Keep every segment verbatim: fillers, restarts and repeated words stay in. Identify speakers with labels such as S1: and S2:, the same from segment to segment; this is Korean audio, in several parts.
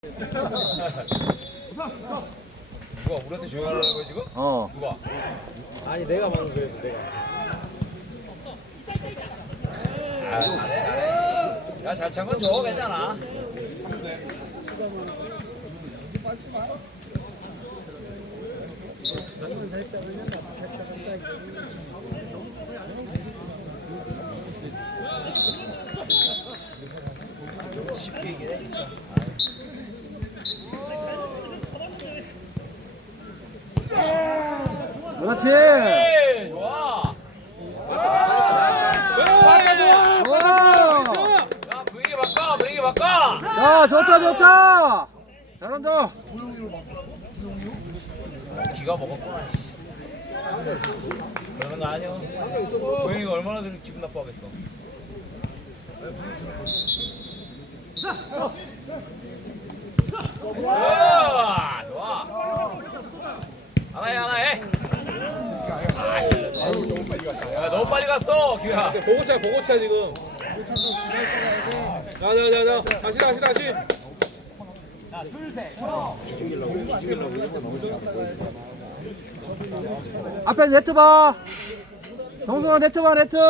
S1: 누가 우리한테 조용하려는 거야 지금?
S2: 어.
S1: 누가?
S3: 아니 내가 방금 그랬어 내가.
S1: 아, 잘해 잘해. 야잘 찬 건 줘 괜찮아. 쉽게 얘기해.
S2: 그렇지.
S1: 에이, 좋아.
S2: 오.
S1: 야 분위기 바꿔 분위기 바꿔.
S2: 야, 좋다, 좋다. 잘한다.
S1: 기가 먹었구나. 씨. 그러는 거 아니야? 고영이가 얼마나 들 기분 나빠하겠어. 좋아, 좋아. 하나 해, 하나 해. 야, 너무 빨리 갔어, 기회야.
S3: 보고차 보고차 지금. 자자자자 다시 다시 다시.
S2: 앞에 네트 봐. 정승아 네트 봐, 네트.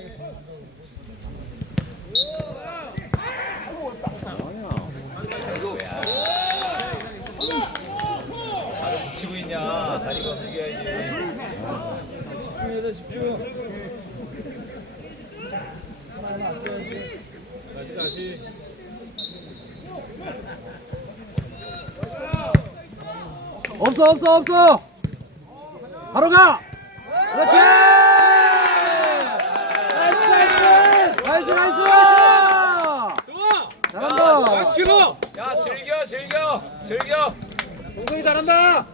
S1: 다리 붙이고 있냐? 다리가 움직여야지.
S3: 집중해야 집중. 다시 다시.
S2: 없어, 없어, 없어. 바로 가. 그렇지. 나이스, 나이스.
S3: 좋아.
S2: 잘한다.
S3: 나이스 킬로.
S1: 야, 즐겨, 즐겨, 즐겨.
S3: 동성이 잘한다.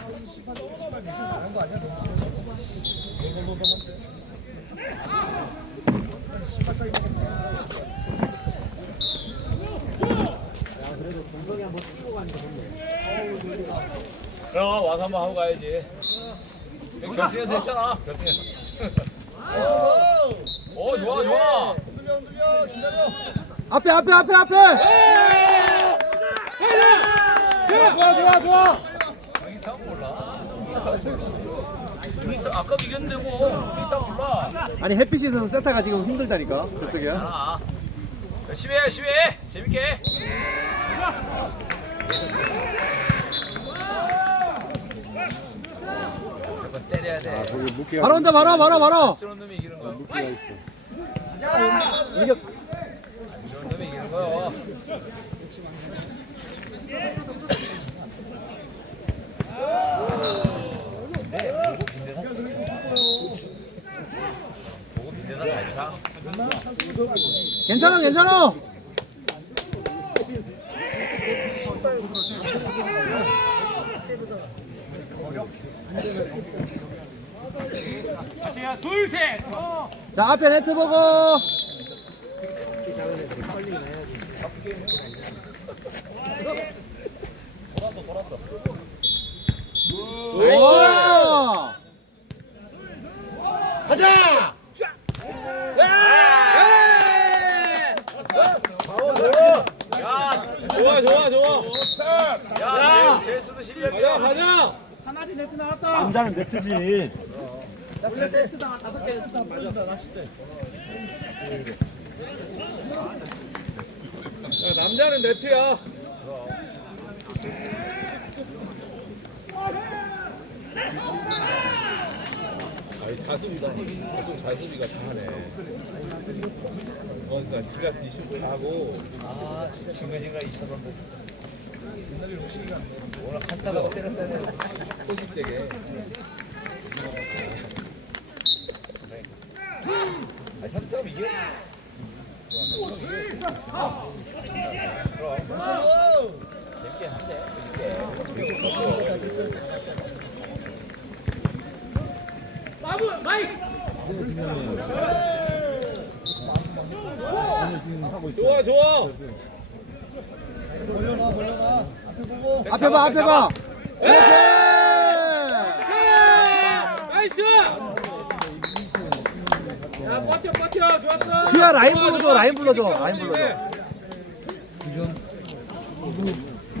S1: 그럼 와서 한번 하고 가야지. 여기 결승에서 했잖아. 결승에서. 오, 좋아, 좋아.
S2: 앞에, 앞에, 앞에, 앞에.
S3: 좋아 좋아 좋아.
S1: 형이 참 몰라. 우리 아까 이겼는데 뭐. 우리 딱 몰라.
S2: 아니, 햇빛이 있어서 세타가 지금 힘들다니까. 저쪽이야.
S1: 아, 열심히 해, 열심히 해. 재밌게 해. 한번 때려야 돼.
S2: 바로 온다, 바로, 바로, 바로.
S1: 저런 놈이 이기는 거야.
S2: 이겨.
S1: 저런 놈이 이기는 거야. 보고 빈대나 잘 차.
S2: 괜찮아, 괜찮아.
S3: 다시야 둘 셋.
S2: 자, 앞에 네트 보고. 오! 가자!
S1: 야,
S3: 좋아 좋아 좋아.
S1: 야, 제- 제수도
S3: 가자
S1: 실력이야.
S3: 가자.
S2: 남자는 네트지.
S3: 야, 남자는 네트야. 아이 자수비다. 좀 자수비가 다하네. 어, 그러니까 지가 이십 다 하고.
S1: 아, 징글징글 이천 원도. 오늘 한타다가 때렸어야 되는데.
S3: 소식되게.
S1: 아, 삼 싸움 이겨? 그럼. 재밌게 한대. 재밌게.
S3: 좋아 좋아.
S2: 앞에 봐, 앞에 봐. 그렇지!
S3: 나이스. 야 버텨 버텨 좋았어.
S2: 뒤야 라인 불러줘, 라인 불러줘, 라인 불러줘.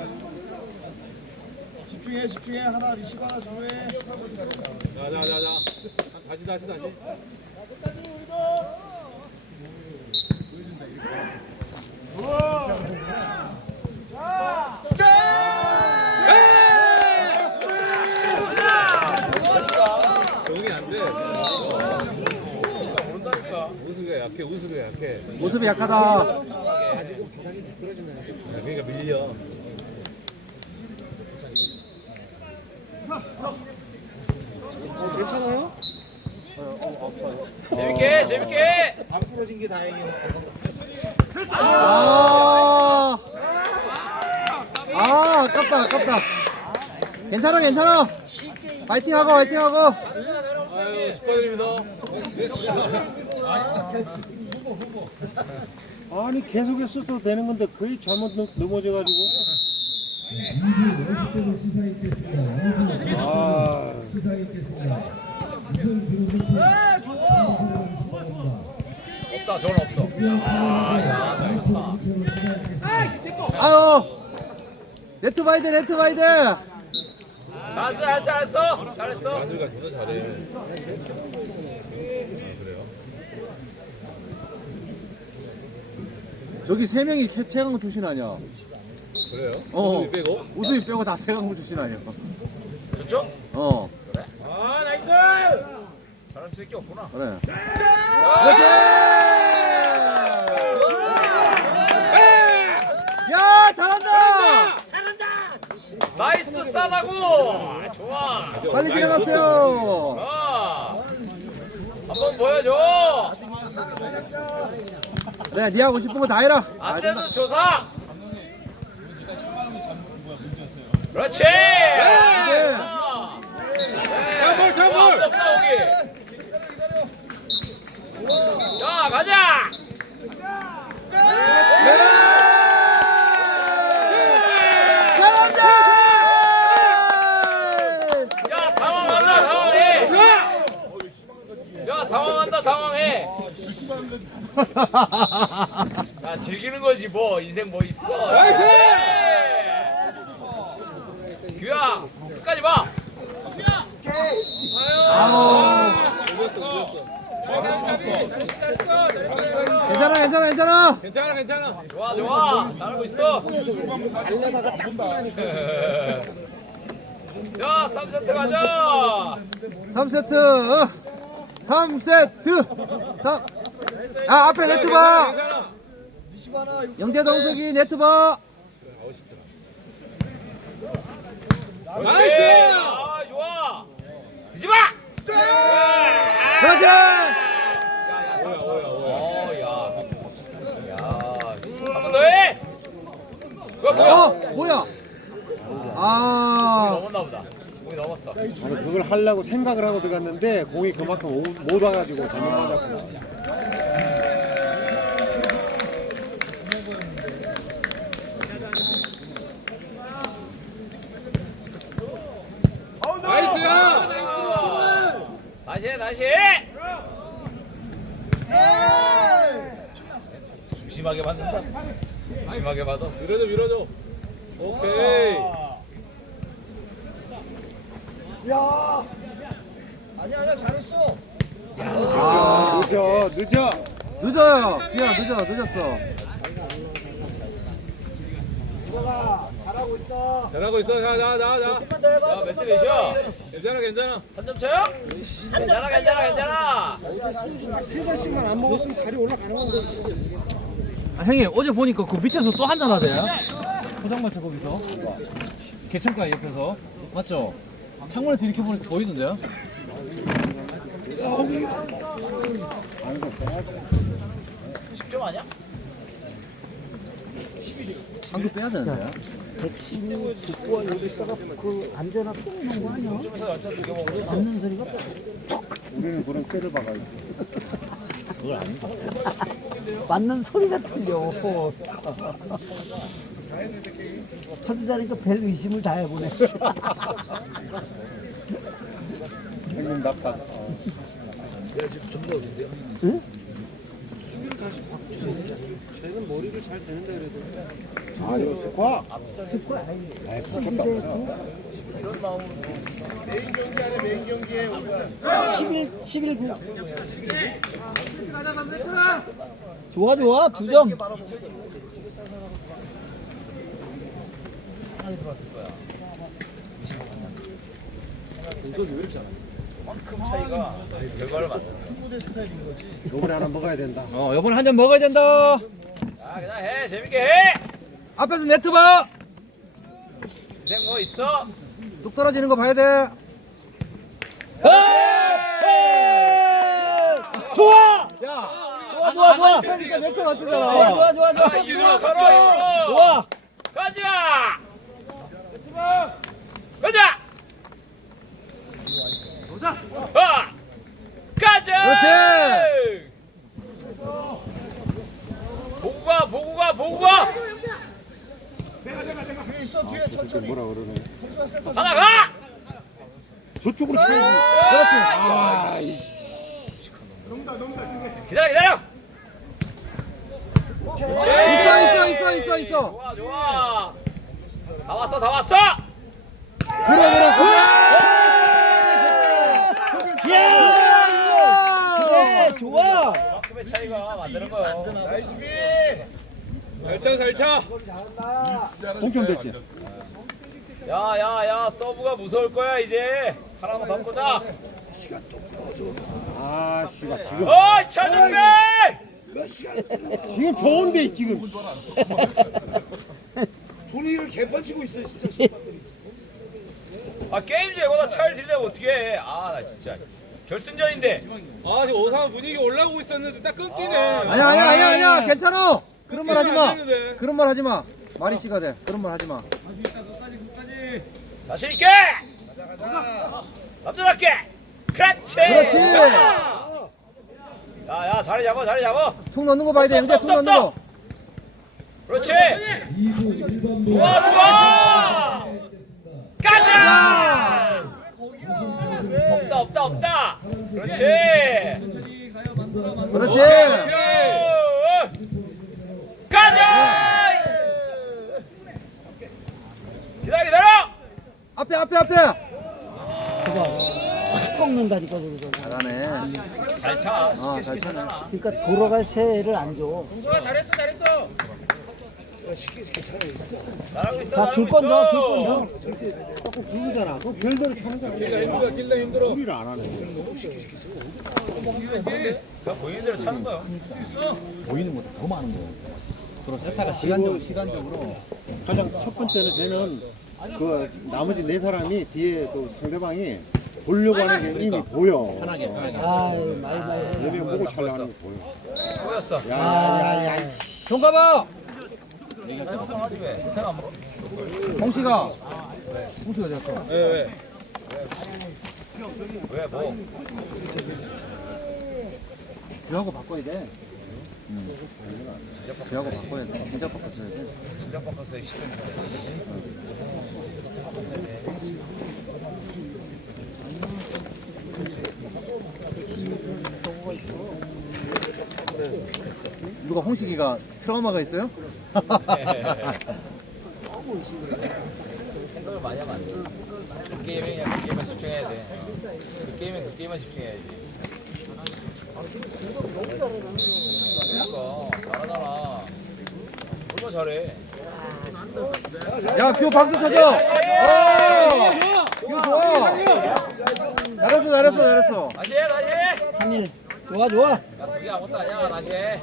S4: 집중해 집중해 하나 리시브 하나 중요해.
S3: 자자자자 다시 다시 다시 적응이 안돼 우수가 약해 우수가 약해
S2: 모습이 약하다.
S3: 야, 그러니까 밀려
S4: 괜찮아요?
S1: 재밌게 재밌게.
S4: 안 부러진 게 다행이에요.
S2: 아, 아, 아깝다, 아깝다. 괜찮아, 괜찮아. 화이팅하고, 화이팅하고.
S3: 아유 축하드립니다
S4: 아니 계속 했어도 되는 건데 거의 잘못 넘- 넘어져가지고. 아.
S1: 없다 저건 없어. 야야 잘했다.
S2: 아유. 네트 바이드, 네트 바이드.
S1: 잘했어 잘했어 잘했어 잘했어.
S3: 아들가 진짜 잘해 아, 그래요?
S2: 저기 세 명이 캐- 최강구 출신 아니야?
S3: 그래요?
S2: 어.
S3: 우수비 빼고?
S2: 우수이 빼고 다 최강구 출신 아니야?
S1: 좋죠?
S2: 어,
S1: 아 나이스. 잘할 수밖에 없구나.
S2: 그래. 그렇지! 야, 잘한다!
S1: 나이스 싸다고. 좋아.
S2: 빨리 지나갔어요.
S1: 아, 한번 보여줘.
S2: 그래, 네 하고 싶은 거 다 해라.
S1: 안 돼도 조사. 그렇지.
S2: 네.
S1: 잡을 잡을. 없다 여기. 자 가자.
S2: 잘한다!
S1: 야 당황한다 당황해. 야 당황한다 당황해. 야 즐기는 거지 뭐 인생 뭐 있어. 그렇지. 규야 끝까지 봐.
S2: 아우. 괜찮아, 괜찮아, 괜찮아.
S3: 괜찮아 괜찮아
S1: 좋아 좋아 잘하고 있어. 야 삼 세트 가자.
S2: 삼 세트. 삼 세트. 삼. 아, 앞에 네트 봐. 영재 동석이 네트 봐.
S1: 나이스. 아 좋아. 늦지 마.
S2: 그렇지.
S1: 한 번 더 해. 그거 뭐야?
S2: 어, 뭐야? 아,
S1: 넘었나 보다. 공이 넘었어.
S4: 아니 그걸 하려고 생각을 하고 들어갔는데 공이 그만큼 오- 못 와가지고 잘못 맞았구나.
S3: 나이스야
S1: 다시 해 다시 해. 조심하게 받는다. 조심하게 받아.
S3: 밀어줘 밀어줘 오케이
S4: 아니야 아니야 잘했어.
S2: 아,
S4: 늦어 늦어.
S2: 늦어요. 비야, 늦어, 늦었어.
S4: 잘하고 있어.
S3: 잘하고 있어 자자자자
S1: 야몇 대 몇이야?
S3: 괜찮아 괜찮아
S1: 한 점 쳐요? 괜찮아 괜찮아 괜찮아.
S4: 세 잔씩만 안 먹었으면 다리 올라가는 건데.
S2: 아, 형님, 어제 보니까 그 밑에서 또 한잔 하대요? 포장마차 거기서. 개창가 옆에서. 맞죠? 창문에서 이렇게 보니까 보이던데요?
S1: 십 점 아니야?
S2: 한개 빼야 되는데요?
S4: 백신이 듣고 여기다가 그 안전한 똥 넣은 거 아니야?
S1: 점에서 연차 두개 먹으면
S4: 맞는 소리가 우리는 그런 쇠를 박아야지.
S5: 맞는 소리가 틀려. 하도 자니까 별 의심을 다 해보네.
S4: 형님 납다. 어.
S5: 응?
S4: 아 이거 스쿼. 아이 붙였다.
S5: 십일, 십일 구. 좋아, 좋아. 두 점.
S1: 큰 차이가 결과를 만들어.
S4: 요번에 하나 먹어야 된다.
S2: 어, 이번에 한 점 먹어야 된다.
S1: 자, 그냥 해. 재밌게 해.
S2: 앞에서 네트 봐.
S1: 인생 뭐 있어?
S2: 뚝 떨어지는 거 봐야 돼.
S5: 좋아!
S2: 야,
S5: 좋아, 좋아, 좋아.
S2: 그러니까 네트 맞추잖아.
S5: 좋아, 좋아, 좋아, 좋아.
S1: 자, 이리로 서로 이리로.
S5: 좋아.
S1: 가자. 가자. 아, 가자.
S2: 그렇지.
S1: 보고 가, 보고 가, 보고 가.
S4: 저렇게 뭐라 그러네.
S1: 하나 가.
S4: 저쪽으로 쳐야지.
S2: 그렇지.
S4: 아, 이
S1: 기다려, 기다려.
S2: 있어, 있어, 있어, 있어, 있어.
S1: 좋아, 좋아. 다 왔어, 다 왔어.
S4: 그래 그래 그래.
S5: 그래, 좋아.
S1: 그만큼의 차이가 만드는 거요. 나이스 비.
S3: 살차 살차.
S4: 동점 됐지.
S1: 야, 야, 야, 서브가 무서울 거야 이제. 하나만 바꾸자.
S4: 아 씨가 지금
S1: 어이, 차준배.
S4: 지금 좋은데 지금.
S1: 아, 게임 제거다 차를 들려면 어떻게 해? 아, 나 진짜 결승전인데.
S3: 아 지금 오상 분위기 올라오고 있었는데 딱 끊기네.
S2: 아니야, 아니야, 아니야, 아니야. 괜찮아. 그런 말 하지 마.
S3: 안 되는데.
S2: 그런 말 하지 마. 말이 씨가 돼. 그런 말 하지 마.
S1: 자신 있게. 남자답게. 그렇지.
S2: 그렇지.
S1: 야, 야, 자리 잡아, 자리 잡아.
S2: 툭 넣는 거 봐야 돼. 영재 툭 넣는 거.
S1: 그렇지. 좋아, 좋아. 가자. 없다, 없다, 없다. 그렇지.
S2: 그렇지.
S1: 어, 가자. 기다려, 기다려.
S2: 앞에, 앞에, 앞에.
S5: 확 꺾는다니까, 저기서.
S2: 잘하네.
S1: 잘 차.
S2: 어, 잘 차네.
S5: 그러니까 돌아갈 새를 안 줘.
S1: 동서가 잘했어, 잘했어. 잘하고 있어,
S5: 다 줄
S1: 잘하고
S5: 건 줘, 줄
S1: 있어.
S5: 건 줘.
S4: 자꾸 굴리잖아. 그 별대로 차는 거야.
S3: 길라 힘들어 길라 힘들어.
S4: 소리를 안 하네.
S1: 그냥 보이는 대로 차는 거야.
S2: 보이는 것도 더 많은 거야. 그리고 세타가 시간적, 시간적으로.
S4: 가장 첫 번째는 쟤는 그 나머지 네 사람이 뒤에 또 상대방이 보려고 하는 게 이미 보여.
S2: 편하게, 편하게.
S5: 아유, 많이 많이.
S4: 얘네 보고 촬영하는 게 보여.
S1: 보였어.
S4: 야야야.
S2: 좀 가봐.
S1: 하지 왜? 안 먹어?
S2: 홍씨가. 홍씨가 됐어.
S3: 왜 왜?
S1: 왜 뭐?
S2: 뷰하고 바꿔야 돼. 뷰하고 바꿔야 돼. 진짜 바꿨어야 돼.
S1: 진작 바꿔서 시간
S2: 누가 홍식이가 트라우마가 있어요?
S1: 생각을 많이 하면 안 돼. 그 게임에 그냥 그 게임만 집중해야 돼. 그 게임에 그 게임만 집중해야지. 그러니까 잘하잖아. 얼마나 잘해.
S2: 야, 큐 박수 쳐줘. 어, 큐 좋아. 잘했어, 잘했어, 잘했어.
S1: 다시 해, 다시 해.
S5: 한일. 좋아, 좋아.
S1: 야, 그게 아무것도 아니야. 다시 해.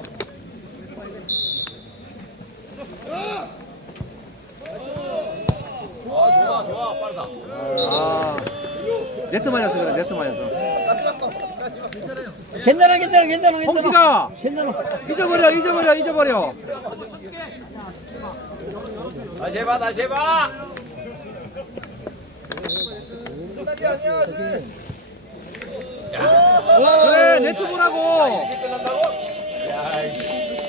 S1: 아, 좋아, 좋아. 빠르다.
S2: 아, 네트 맞았어, 그래, 네트 맞았어.
S5: 괜찮아, 괜찮아, 괜찮아, 괜찮아.
S2: 홍식아,
S5: 괜찮아.
S2: 잊어버려, 잊어버려, 잊어버려.
S1: 다시 해봐, 다시 해봐.
S2: 그래, 네트 보라고.
S1: 이렇게 끝난다고? 야, 이씨.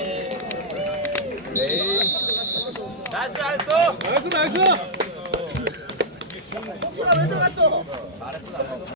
S1: 에이. 나이스, 잘했어.
S3: 나이스 나이스.
S1: 잘했어, 잘했어.